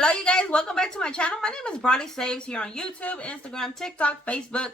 Hello you guys, welcome back to my channel. My name is Brawley Saves here on YouTube, Instagram, TikTok, Facebook,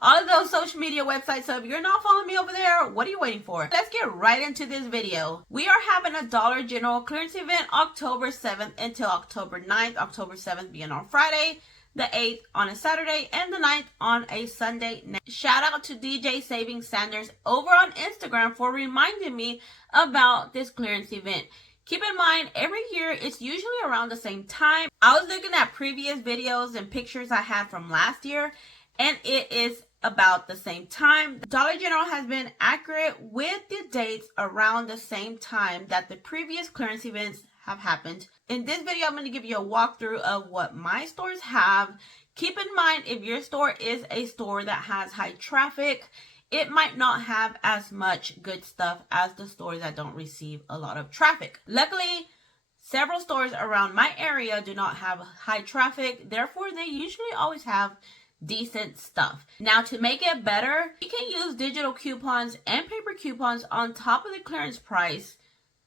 all of those social media websites. So if you're not following me over there, what are you waiting for? Let's get right into this video. We are having a Dollar General clearance event October 7th until October 9th. October 7th being on Friday, the 8th on a Saturday, and the 9th on a Sunday. Shout out to DJ Saving Sanders over on Instagram for reminding me about this clearance event. Keep in mind, every year it's usually around the same time. I was looking at previous videos and pictures I had from last year, and it is about the same time. Dollar General has been accurate with the dates around the same time that the previous clearance events have happened. In this video, I'm going to give you a walkthrough of what my stores have. Keep in mind, if your store is a store that has high traffic, it might not have as much good stuff as the stores that don't receive a lot of traffic. Luckily, several stores around my area do not have high traffic. Therefore, they usually always have decent stuff. Now, to make it better, you can use digital coupons and paper coupons on top of the clearance price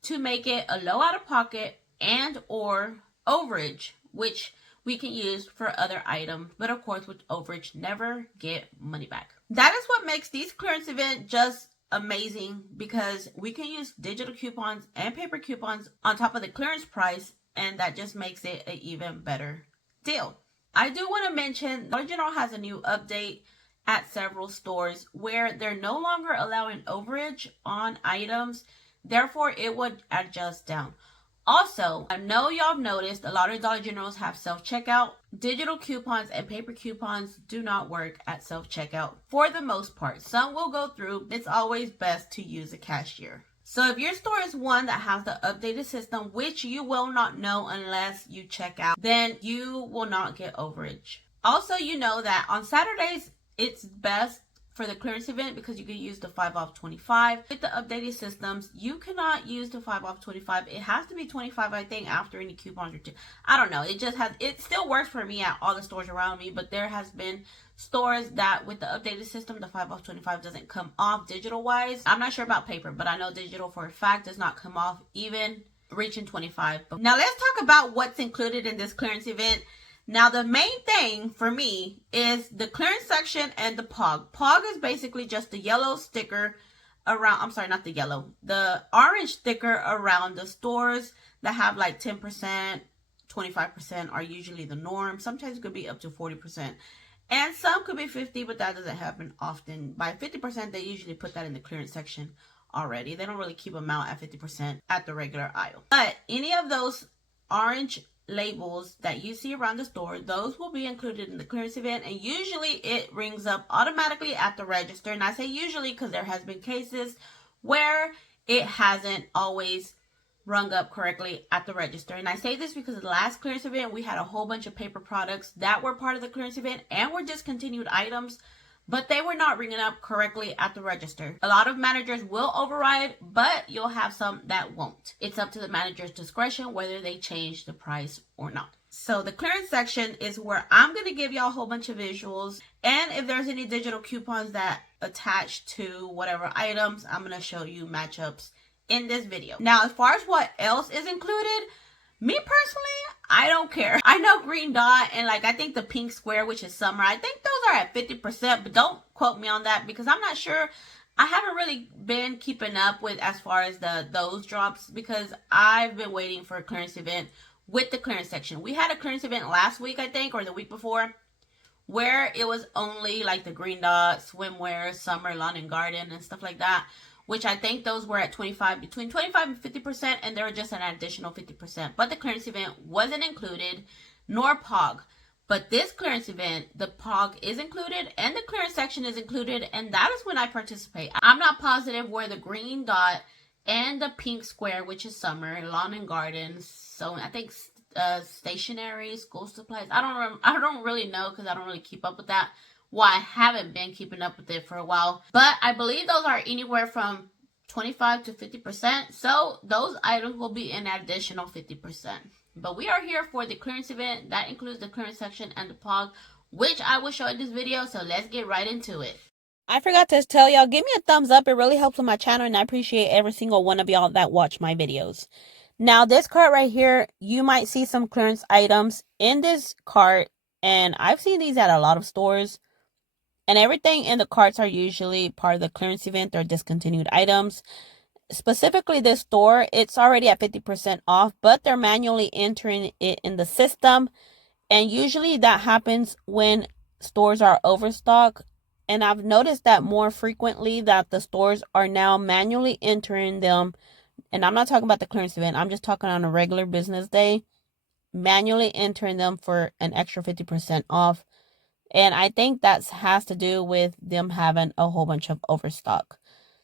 to make it a low out-of-pocket and or overage, which we can use for other items, but of course with overage, never get money back. That is what makes these clearance event just amazing, because we can use digital coupons and paper coupons on top of the clearance price, and that just makes it an even better deal. I do want to mention Dollar General has a new update at several stores where they're no longer allowing overage on items. Therefore, it would adjust down. Also, I know y'all have noticed a lot of Dollar Generals have self-checkout. Digital coupons and paper coupons do not work at self-checkout for the most part. Some will go through. It's always best to use a cashier. So if your store is one that has the updated system, which you will not know unless you check out, then you will not get overage. Also, you know that on Saturdays, it's best for the clearance event because you can use the 5 off 25. With the updated systems, you cannot use the 5 off 25. It has to be 25, I think, after any coupons or two. I don't know. It still works for me at all the stores around me, but there has been stores that with the updated system, the 5 off 25 doesn't come off digital wise. I'm not sure about paper, but I know digital for a fact does not come off even reaching 25. Now let's talk about what's included in this clearance event. Now, the main thing for me is the clearance section and the POG. POG is basically just the yellow sticker around, I'm sorry, not the yellow, the orange sticker around the stores that have like 10%, 25% are usually the norm. Sometimes it could be up to 40%. And some could be 50, but that doesn't happen often. By 50%, they usually put that in the clearance section already. They don't really keep them out at 50% at the regular aisle. But any of those orange labels that you see around the store, those will be included in the clearance event, and usually it rings up automatically at the register. And I say usually because there has been cases where it hasn't always rung up correctly at the register. And I say this because the last clearance event we had a whole bunch of paper products that were part of the clearance event and were discontinued items, but they were not ringing up correctly at the register. A lot of managers will override, but you'll have some that won't. It's up to the manager's discretion whether they change the price or not. So the clearance section is where I'm going to give y'all a whole bunch of visuals. And if there's any digital coupons that attach to whatever items, I'm going to show you matchups in this video. Now, as far as what else is included, me personally, I don't care. I know green dot and like I think the pink square, which is summer, I think those are at 50%, but don't quote me on that because I'm not sure. I haven't really been keeping up with as far as those drops because I've been waiting for a clearance event with the clearance section. We had a clearance event last week, I think, or the week before, where it was only like the green dot, swimwear, summer, lawn and garden and stuff like that, which I think those were at between 25 and 50%, and they were just an additional 50%. But the clearance event wasn't included, nor POG. But this clearance event, the POG is included, and the clearance section is included, and that is when I participate. I'm not positive where the green dot and the pink square, which is summer, lawn and garden, so I think stationery, school supplies. I don't really know because I don't really keep up with that. Well, I haven't been keeping up with it for a while, but I believe those are anywhere from 25 to 50%. So those items will be an additional 50%. But we are here for the clearance event. That includes the clearance section and the POG, which I will show in this video. So let's get right into it. I forgot to tell y'all, give me a thumbs up. It really helps on my channel, and I appreciate every single one of y'all that watch my videos. Now, this cart right here, you might see some clearance items in this cart, and I've seen these at a lot of stores. And everything in the carts are usually part of the clearance event or discontinued items. Specifically, this store, it's already at 50% off, but they're manually entering it in the system. And usually that happens when stores are overstocked. And I've noticed that more frequently that the stores are now manually entering them. And I'm not talking about the clearance event. I'm just talking on a regular business day, manually entering them for an extra 50% off. And I think that has to do with them having a whole bunch of overstock.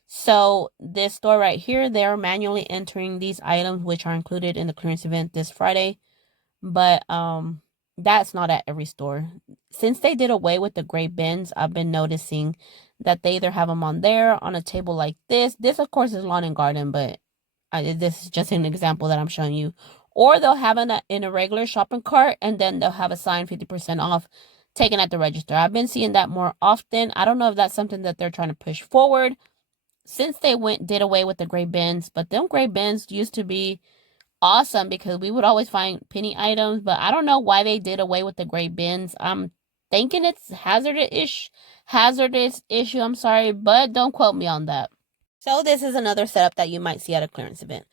So this store right here, they're manually entering these items, which are included in the clearance event this Friday. But that's not at every store. Since they did away with the gray bins, I've been noticing that they either have them on there, on a table like this. This, of course, is lawn and garden, but this is just an example that I'm showing you. Or they'll have it in a regular shopping cart, and then they'll have a sign 50% off taken at the register. I've been seeing that more often. I don't know if that's something that they're trying to push forward since they did away with the gray bins. But them gray bins used to be awesome because we would always find penny items, but I don't know why they did away with the gray bins. I'm thinking it's hazardous issue, I'm sorry, but don't quote me on that. So this is another setup that you might see at a clearance event.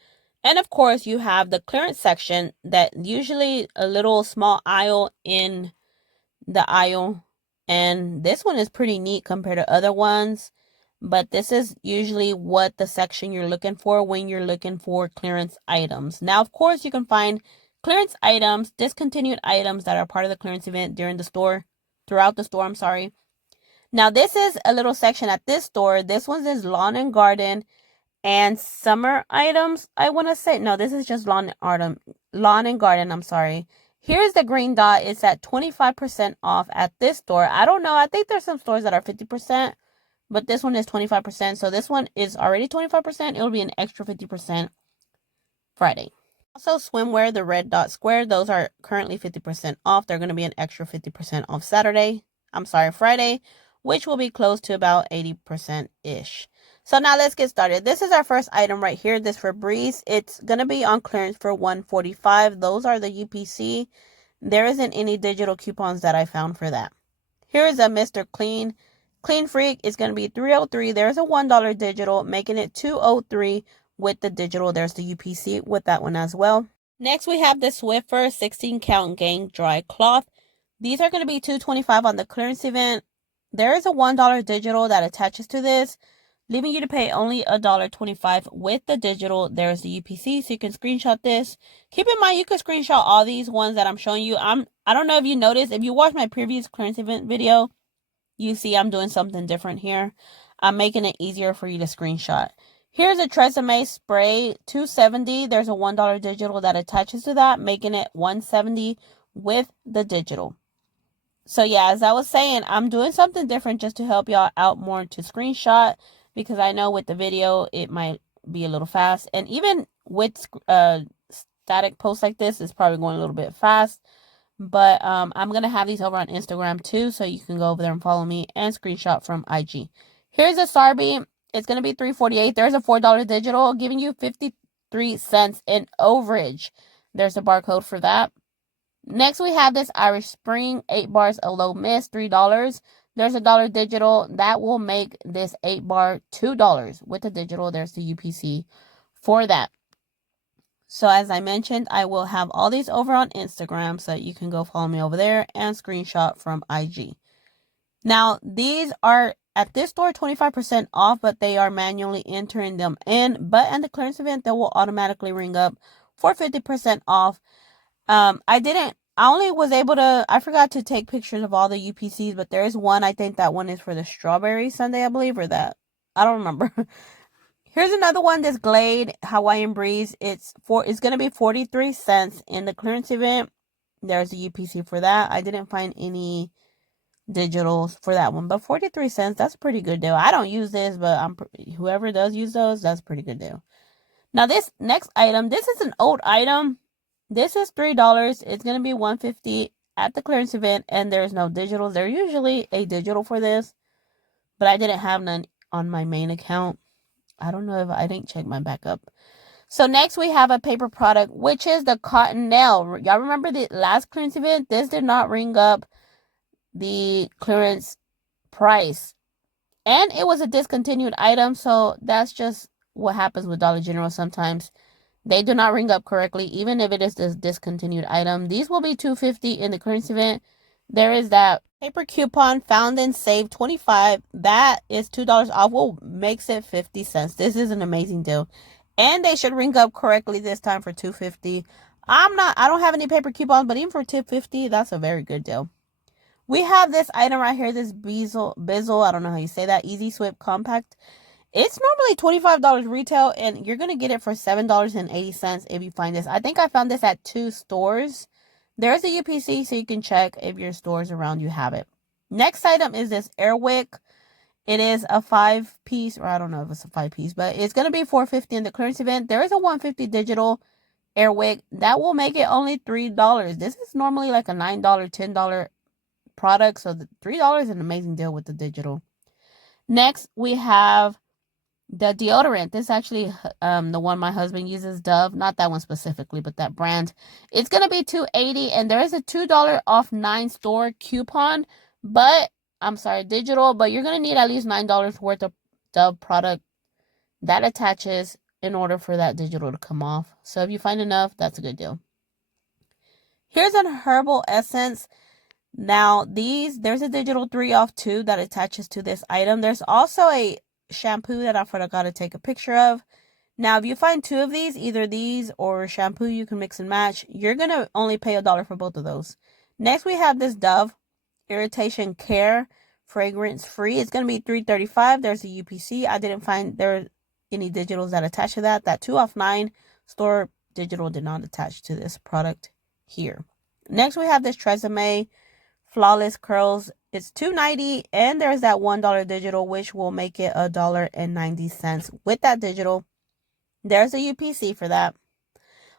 And of course, you have the clearance section that usually a little small aisle in the aisle. And this one is pretty neat compared to other ones. But this is usually what the section you're looking for when you're looking for clearance items. Now, of course, you can find clearance items, discontinued items that are part of the clearance event throughout the store, I'm sorry. Now, this is a little section at this store. This one is lawn and garden and summer items, I want to say. No, this is just lawn and garden, I'm sorry. Here's the green dot. It's at 25% off at this store. I don't know. I think there's some stores that are 50%, but this one is 25%. So this one is already 25%. It'll be an extra 50% Friday. Also, swimwear, the red dot square, those are currently 50% off. They're going to be an extra 50% off Friday, which will be close to about 80%-ish. So now let's get started. This is our first item right here, this Febreze. It's going to be on clearance for $145. Those are the UPC. There isn't any digital coupons that I found for that. Here is a Mr. Clean. Clean Freak is going to be $303. There's a $1 digital, making it $203 with the digital. There's the UPC with that one as well. Next, we have the Swiffer 16 count gang dry cloth. These are going to be $225 on the clearance event. There is a $1 digital that attaches to this, leaving you to pay only $1.25 with the digital. There's the UPC, so you can screenshot this. Keep in mind, you can screenshot all these ones that I'm showing you. I don't know if you noticed, if you watched my previous clearance event video, you see I'm doing something different here. I'm making it easier for you to screenshot. Here's a Tresemme spray, $270. There's a $1 digital that attaches to that, making it $170 with the digital. So yeah, as I was saying, I'm doing something different just to help y'all out more to screenshot, because I know with the video it might be a little fast, and even with static posts like this, it's probably going a little bit fast. But I'm going to have these over on Instagram too, so you can go over there and follow me and screenshot from IG. Here's a Sarby. It's going to be $348. There's a $4 digital, giving you 53 cents in overage. There's a barcode for that. Next, we have this Irish Spring 8 bars a low mist, $3. There's a $1 digital. That will make this 8 bar $2 with the digital. There's the UPC for that. So as I mentioned, I will have all these over on Instagram, so you can go follow me over there and screenshot from IG. Now, these are at this store 25% off, but they are manually entering them in. But in the clearance event, they will automatically ring up for 50% off. I only was able to, I forgot to take pictures of all the UPCs, but there is one. I think that one is for the strawberry sundae, I believe, or that. I don't remember. Here's another one, this Glade Hawaiian Breeze. It's going to be 43 cents in the clearance event. There's a UPC for that. I didn't find any digitals for that one, but 43 cents, that's a pretty good deal. I don't use this, but whoever does use those, that's a pretty good deal. Now this next item, this is an old item. This is $3. It's going to be $150 at the clearance event, and there's no digitals. There's usually a digital for this, but I didn't have none on my main account. I don't know if I didn't check my backup. So next we have a paper product, which is the cotton nail. Y'all remember the last clearance event? This did not ring up the clearance price. And it was a discontinued item, so that's just what happens with Dollar General sometimes. They do not ring up correctly, even if it is this discontinued item. These will be $2.50 in the clearance event. There is that paper coupon found in Save 25. That is $2 off. Well, makes it 50 cents. This is an amazing deal. And they should ring up correctly this time for $2.50. I don't have any paper coupons, but even for $2.50, that's a very good deal. We have this item right here, this Bizzle, I don't know how you say that, Easy Sweep Compact. It's normally $25 retail, and you're going to get it for $7.80 if you find this. I think I found this at 2 stores. There's a UPC, so you can check if your stores around you have it. Next item is this Airwick. It is a 5-piece, or I don't know if it's a 5-piece, but it's going to be $4.50 in the clearance event. There is a $1.50 digital Airwick. That will make it only $3. This is normally like a $9, $10 product, so the $3 is an amazing deal with the digital. Next, we have the deodorant. This is actually the one my husband uses, Dove. Not that one specifically, but that brand. It's going to be $2.80, and there is a $2 off 9 store coupon, but I'm sorry, digital, but you're going to need at least $9 worth of Dove product that attaches in order for that digital to come off. So if you find enough, that's a good deal. Here's an herbal essence. Now, there's a digital 3 off 2 that attaches to this item. There's also a shampoo that I forgot to take a picture of. Now, if you find 2 of these, either these or shampoo, you can mix and match. You're going to only pay $1 for both of those. Next, we have this Dove Irritation Care fragrance free. It's going to be $3.35. There's a UPC. I didn't find there any digitals that attach to that. That 2 off 9 store digital did not attach to this product here. Next, we have this Tresemme Flawless Curls. It's $2.90, and there's that $1 digital, which will make it $1.90 with that digital. There's a UPC for that.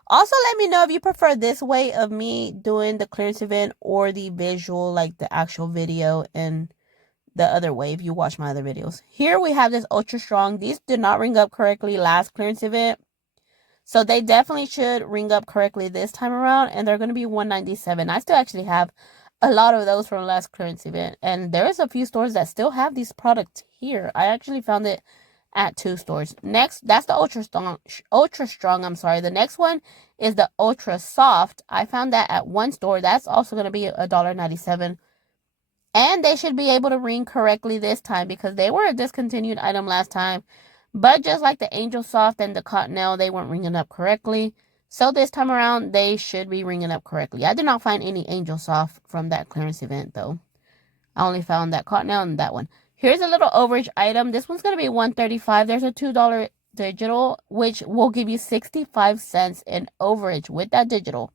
Also, let me know if you prefer this way of me doing the clearance event or the visual, like the actual video, and the other way if you watch my other videos. Here we have this Ultra Strong. These did not ring up correctly last clearance event, so they definitely should ring up correctly this time around, and they're going to be $1.97. I still actually have a lot of those from last clearance event, and there's a few stores that still have these products here. I actually found it at 2 stores. Next, that's the Ultra Strong. I'm sorry. The next one is the Ultra Soft. I found that at 1 store. That's also going to be $1.97. And they should be able to ring correctly this time because they were a discontinued item last time. But just like the Angel Soft and the Cottonelle, they weren't ringing up correctly. So this time around, they should be ringing up correctly. I did not find any Angel Soft from that clearance event, though. I only found that Cottonelle and that one. Here's a little overage item. This one's going to be $1.35. There's a $2 digital, which will give you 65 cents in overage with that digital.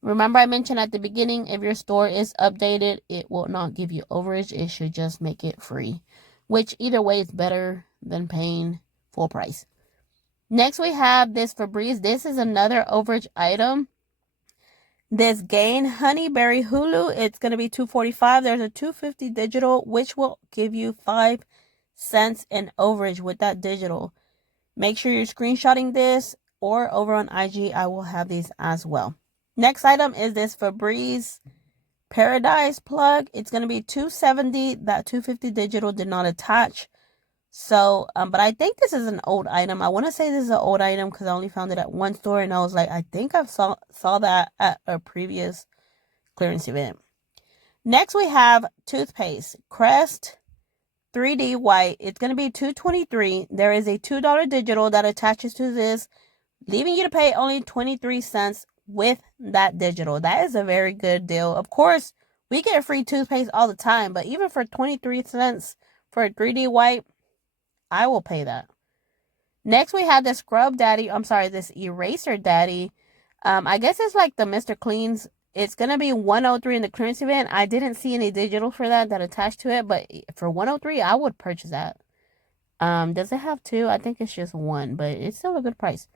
Remember I mentioned at the beginning, if your store is updated, it will not give you overage. It should just make it free, which either way is better than paying full price. Next, we have this Febreze. This is another overage item. This Gain Honey Berry Hulu, it's going to be $2.45. There's a $2.50 digital, which will give you 5 cents in overage with that digital. Make sure you're screenshotting this, or over on IG, I will have these as well. Next item is this Febreze Paradise plug. It's going to be $2.70. That $2.50 digital did not attach. So, but I think this is an old item. I want to say this is an old item because I only found it at 1 store, and I was like, I think I saw that at a previous clearance event. Next, we have toothpaste, Crest 3D White. It's going to be $2.23. There is a $2 digital that attaches to this, leaving you to pay only 23 cents with that digital. That is a very good deal. Of course, we get free toothpaste all the time, but even for 23 cents for a 3D White, I will pay that. Next, we have this this Eraser Daddy. I guess it's like the Mr. Clean's. It's going to be $103 in the clearance event. I didn't see any digital for that attached to it, but for $103, I would purchase that. Does it have 2? I think it's just 1, but it's still a good price.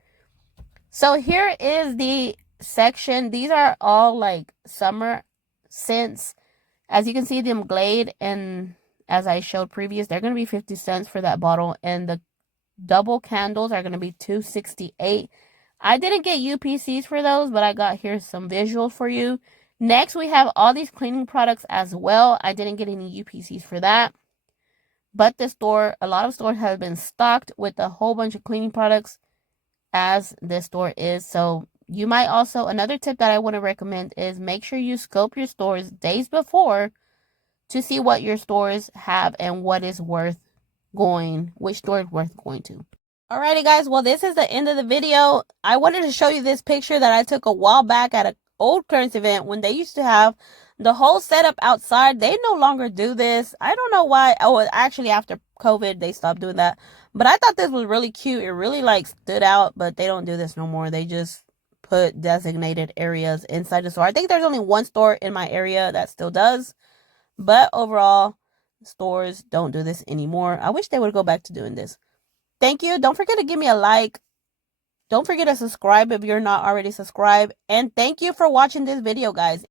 So here is the section. These are all like summer scents. As you can see, them Glade, and as I showed previous, they're going to be 50 cents for that bottle, and the double candles are going to be $268. I didn't get UPCs for those, but I got here some visuals for you. Next, we have all these cleaning products as well. I didn't get any UPCs for that. But this store, a lot of stores have been stocked with a whole bunch of cleaning products, as this store is. So you might also, another tip that I want to recommend is make sure you scope your stores days before to see what your stores have and what is worth which store is worth going to. Alrighty guys, well this is the end of the video. I wanted to show you this picture that I took a while back at an old clearance event when they used to have the whole setup outside. They no longer do this. I don't know why. Oh, actually after COVID they stopped doing that. But I thought this was really cute. It really like stood out, but they don't do this no more. They just put designated areas inside the store. I think there's only one store in my area that still does. But overall, stores don't do this anymore. I wish they would go back to doing this. Thank you. Don't forget to give me a like. Don't forget to subscribe if you're not already subscribed. And thank you for watching this video, guys.